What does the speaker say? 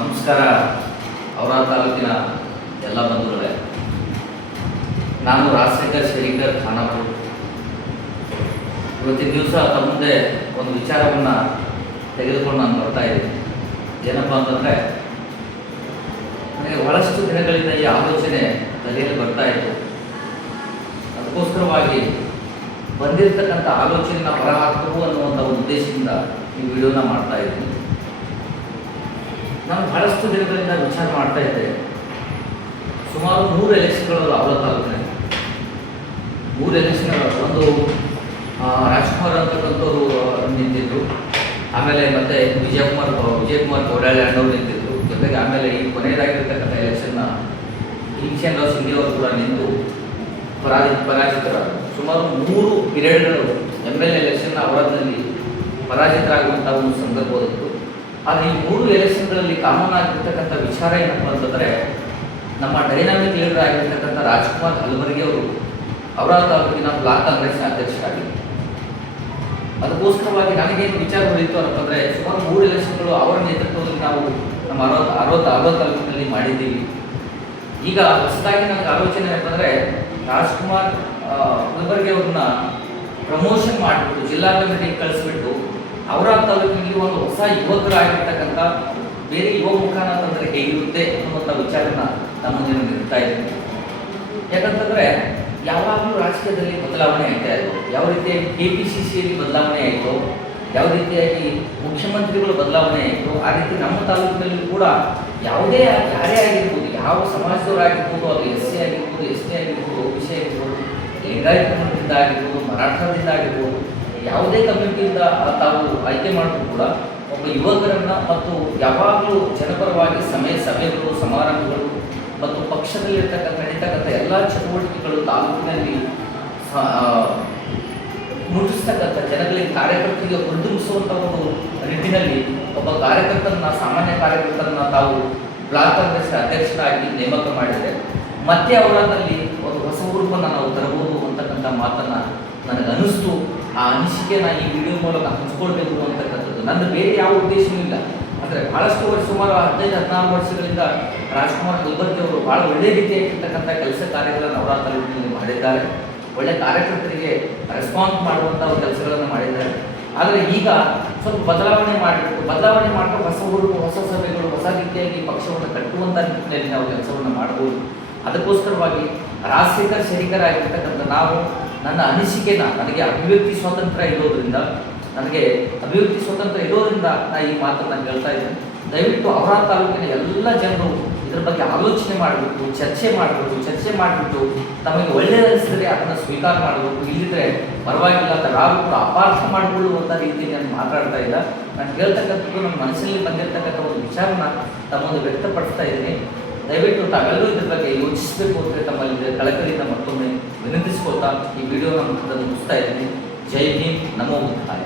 ನಮಸ್ಕಾರ. ಅವರ ತಾಲೂಕಿನ ಎಲ್ಲ ಬಂಧುಗಳೇ, ನಾನು ರಾಜಶೇಖರ್ ಶೇರಿಕರ್ ಖಾನಾಪುರ. ಇವತ್ತಿನ ದಿವಸ ತಮ್ಮ ಮುಂದೆ ಒಂದು ವಿಚಾರವನ್ನು ತೆಗೆದುಕೊಂಡು ನಾನು ಬರ್ತಾ ಇದ್ದೀನಿ. ಏನಪ್ಪ ಅಂತಂದರೆ, ನನಗೆ ಬಹಳಷ್ಟು ದಿನಗಳಿಂದ ಈ ಆಲೋಚನೆ ತಲೆಯಲ್ಲಿ ಬರ್ತಾ ಇತ್ತು. ಅದಕ್ಕೋಸ್ಕರವಾಗಿ ಬಂದಿರತಕ್ಕಂಥ ಆಲೋಚನೆನ ಹೊರಹಾಕಬೇಕು ಅನ್ನುವಂಥ ಒಂದು ಉದ್ದೇಶದಿಂದ ಈ ವಿಡಿಯೋನ ಮಾಡ್ತಾ ಇದ್ದೀನಿ. ನಾನು ಬಹಳಷ್ಟು ದಿನಗಳಿಂದ ವಿಚಾರ ಮಾಡ್ತಾ ಇದ್ದೆ. ಸುಮಾರು 3 ಎಲೆಕ್ಷನ್ಗಳು ಅವರ ತಾಲೂಕಿನಲ್ಲಿ, 3 ಎಲೆಕ್ಷನ್ಗಳು. ಒಂದು ರಾಜ್ಕುಮಾರ್ ಅಂತಕ್ಕಂಥವ್ರು ನಿಂತಿದ್ರು, ಆಮೇಲೆ ಮತ್ತೆ ವಿಜಯಕುಮಾರ್ ಕೋಡಾಳಿ ಅಣ್ಣವ್ರು ನಿಂತಿದ್ರು, ಜೊತೆಗೆ ಆಮೇಲೆ ಈ ಕೊನೆಯದಾಗಿರ್ತಕ್ಕಂಥ ಎಲೆಕ್ಷನ್ನ ಕಿಂಗ್ಶನ್ ರಾವ್ ಸಿಂಧಿ ಅವರು ಕೂಡ ನಿಂತು ಪರಾಜಿತರಾದರು. ಸುಮಾರು 3 ಪೀರಿಯಡ್ಗಳು MLA ಎಲೆಕ್ಷನ್ನ ಅವರಲ್ಲಿ ಪರಾಜಿತರಾಗುವಂಥ ಒಂದು ಸಂದರ್ಭವಿತ್ತು. ಆದರೆ ಈ 3 ಎಲೆಕ್ಷನ್ಗಳಲ್ಲಿ ಕಾಮನ್ ಆಗಿರ್ತಕ್ಕಂಥ ವಿಚಾರ ಏನಪ್ಪ ಅಂತಂದರೆ, ನಮ್ಮ ಡೈನಾಮಿಕ್ ಲೀಡರ್ ಆಗಿರ್ತಕ್ಕಂಥ ರಾಜ್ಕುಮಾರ್ ಹಲಬರ್ಗಿ ಅವರು ಅವರ ತಾಲೂಕಿನ ಬ್ಲಾಕ್ ಕಾಂಗ್ರೆಸ್ ಅಧ್ಯಕ್ಷರಾಗಿದ್ದರು. ಅದಕ್ಕೋಸ್ಕರವಾಗಿ ನನಗೇನು ವಿಚಾರ ಉಳಿಯಿತು ಅಂತಂದರೆ, ಸುಮಾರು 3 ಎಲೆಕ್ಷನ್ಗಳು ಅವರ ನೇತೃತ್ವದಲ್ಲಿ ನಾವು ನಮ್ಮ 60 ತಾಲೂಕಿನಲ್ಲಿ ಮಾಡಿದ್ದೀವಿ. ಈಗ ಹೊಸದಾಗಿ ನನಗೆ ಆಲೋಚನೆ ಏನಂತಂದರೆ, ರಾಜ್ಕುಮಾರ್ ಹಲಬರ್ಗಿ ಅವ್ರನ್ನ ಪ್ರಮೋಷನ್ ಮಾಡಿಬಿಟ್ಟು ಜಿಲ್ಲಾ ಕಮಿಟಿಗೆ ಕಳಿಸ್ಬಿಟ್ಟು ಅವರ ತಾಲೂಕಿನಲ್ಲಿ ಒಂದು ಹೊಸ ಯುವಕರಾಗಿರ್ತಕ್ಕಂಥ ಬೇರೆ ಯುವ ಮುಖಾನ ಅಂತಂದರೆ ಹೇಗಿರುತ್ತೆ ಅನ್ನುವಂಥ ವಿಚಾರನ ನಮ್ಮ ಮುಂದೆ ಇಡ್ತಾ ಇದ್ದೀನಿ. ಯಾಕಂತಂದರೆ ಯಾವಾಗಲೂ ರಾಜಕೀಯದಲ್ಲಿ ಬದಲಾವಣೆ ಆಗ್ತಾ ಇತ್ತು. ಯಾವ ರೀತಿಯಾಗಿ KPCCಯಲ್ಲಿ ಬದಲಾವಣೆ ಆಯಿತು, ಯಾವ ರೀತಿಯಾಗಿ ಮುಖ್ಯಮಂತ್ರಿಗಳು ಬದಲಾವಣೆ ಆಯಿತು, ಆ ರೀತಿ ನಮ್ಮ ತಾಲೂಕಿನಲ್ಲಿ ಕೂಡ ಯಾವುದೇ ಯಾರೇ ಆಗಿರ್ಬೋದು, ಯಾವ ಸಮಾಜದವರಾಗಿರ್ಬೋದು, ಅದು SC ಆಗಿರ್ಬೋದು, ST ಆಗಿರ್ಬೋದು, OBC ಆಗಿರ್ಬೋದು, ಲಿಂಗಾಯತ ಕಮ್ಯುನಿಟಿಯಿಂದ ಆಗಿರ್ಬೋದು, ಮರಾಠದಿಂದ ಆಗಿರ್ಬೋದು, ಯಾವುದೇ ಕಮ್ಯುನಿಟಿಯಿಂದ ತಾವು ಆಯ್ಕೆ ಮಾಡಿದ್ರು ಕೂಡ ಒಬ್ಬ ಯುವಕರನ್ನು ಮತ್ತು ಯಾವಾಗಲೂ ಜನಪರವಾಗಿ ಸಭೆಗಳು, ಸಮಾರಂಭಗಳು ಮತ್ತು ನಡೀತಕ್ಕಂಥ ಎಲ್ಲ ಚಟುವಟಿಕೆಗಳು ತಾಲೂಕಿನಲ್ಲಿ ಮುಟ್ಟಿಸ್ತಕ್ಕಂಥ ಜನಗಳಿಗೆ ಕಾರ್ಯಕರ್ತರಿಗೆ ಹುರಿದುಂಬಿಸುವಂಥ ಒಂದು ನಿಟ್ಟಿನಲ್ಲಿ ಒಬ್ಬ ಸಾಮಾನ್ಯ ಕಾರ್ಯಕರ್ತರನ್ನ ತಾವು ಬ್ಲಾಕ್ ಕಾಂಗ್ರೆಸ್ ಅಧ್ಯಕ್ಷರಾಗಿ ನೇಮಕ ಮಾಡಿದರೆ ಮತ್ತೆ ಅವರಲ್ಲಿ ಒಂದು ಹೊಸ ಹುರುಪನ್ನು ನಾವು ತರಬಹುದು ಅಂತಕ್ಕಂಥ ಮಾತನ್ನು ನನಗೆ ಅನಿಸ್ತು. ಆ ಅನಿಸಿಕೆನ ಈ ವಿಡಿಯೋ ಮೂಲಕ ಹಂಚ್ಕೊಳ್ಬೇಕು ಅಂತಕ್ಕಂಥದ್ದು ನನ್ನ ಬೇರೆ ಯಾವ ಉದ್ದೇಶವೂ ಇಲ್ಲ. ಅಂದರೆ ಬಹಳಷ್ಟು ಸುಮಾರು 15-16 ವರ್ಷಗಳಿಂದ ರಾಜ್ಕುಮಾರ್ ಹಲಬರ್ಗಿ ಅವರು ಭಾಳ ಒಳ್ಳೆಯ ರೀತಿಯಾಗಿರ್ತಕ್ಕಂಥ ಕೆಲಸ ಕಾರ್ಯಗಳನ್ನು ಅವರ ತಾಲೂಕಿನಲ್ಲಿ ಮಾಡಿದ್ದಾರೆ. ಒಳ್ಳೆಯ ಕಾರ್ಯಕರ್ತರಿಗೆ ರೆಸ್ಪಾನ್ಸ್ ಮಾಡುವಂಥ ಕೆಲಸಗಳನ್ನು ಮಾಡಿದ್ದಾರೆ. ಆದರೆ ಈಗ ಸ್ವಲ್ಪ ಬದಲಾವಣೆ ಮಾಡಿಬಿಟ್ಟು ಹೊಸ ಹುಡುಗರು, ಹೊಸ ಸಭೆಗಳು, ಹೊಸ ರೀತಿಯಾಗಿ ಪಕ್ಷವನ್ನು ಕಟ್ಟುವಂಥ ನಿಟ್ಟಿನಲ್ಲಿ ನಾವು ಕೆಲಸವನ್ನು ಮಾಡ್ಬೋದು. ಅದಕ್ಕೋಸ್ಕರವಾಗಿ ರಾಜಶೇಖರ್ ಶೇರಿಕರ್ ಆಗಿರ್ತಕ್ಕಂಥ ನಾವು ನನ್ನ ಅನಿಸಿಕೆನ, ನನಗೆ ಅಭಿವ್ಯಕ್ತಿ ಸ್ವಾತಂತ್ರ್ಯ ಇರೋದ್ರಿಂದ ನಾನು ಈ ಮಾತನ್ನು ಹೇಳ್ತಾ ಇದ್ದೀನಿ. ದಯವಿಟ್ಟು ಅವರ ತಾಲೂಕಿನ ಎಲ್ಲ ಜನರು ಇದರ ಬಗ್ಗೆ ಆಲೋಚನೆ ಮಾಡಬೇಕು, ಚರ್ಚೆ ಮಾಡಿಬಿಟ್ಟು ತಮಗೆ ಒಳ್ಳೆಯದನಿಸಿದರೆ ಅದನ್ನು ಸ್ವೀಕಾರ ಮಾಡಬೇಕು. ಇಲ್ಲಿದ್ರೆ ಪರವಾಗಿಲ್ಲ ಅಂತ ಯಾರು ಕೂಡ ಅಪಾರ್ಥ ಮಾಡಿಕೊಳ್ಳುವಂಥ ರೀತಿಯಲ್ಲಿ ನಾನು ಮಾತಾಡ್ತಾ ಇಲ್ಲ. ನಾನು ಹೇಳ್ತಕ್ಕಂಥದ್ದು ನಮ್ಮ ಮನಸ್ಸಲ್ಲಿ ಬಂದಿರತಕ್ಕಂಥ ಒಂದು ವಿಚಾರನ ತಮ್ಮೊಂದು ವ್ಯಕ್ತಪಡಿಸ್ತಾ ಇದ್ದೀನಿ. ದಯವಿಟ್ಟು ತಾವೆಲ್ಲರೂ ಇದ್ರ ಬಗ್ಗೆ ಯೋಚಿಸಬೇಕು ಅಂದರೆ ತಮ್ಮಲ್ಲಿ ಕಳಕಳಿಯಿಂದ ಮತ್ತೊಮ್ಮೆ ವಿನಂತಿಸ್ಕೊಳ್ತಾ ಈ ವಿಡಿಯೋನ ಮುಗಿಸ್ತಾ ಇದ್ದೀನಿ. ಜೈ ಭೀಮ್, ನಮೋ ಬುದ್ಧಾಯ.